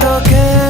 তোকে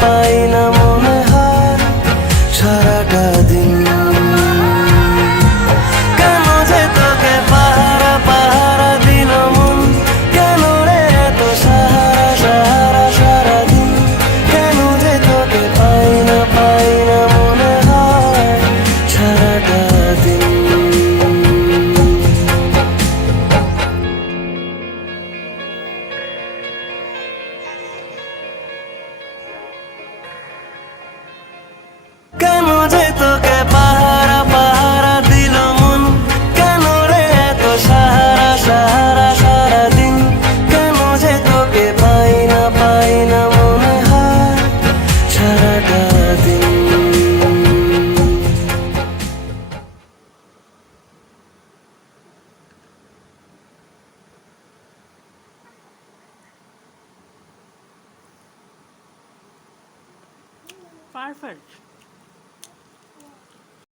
পাই না মনে হয়। সারা perfect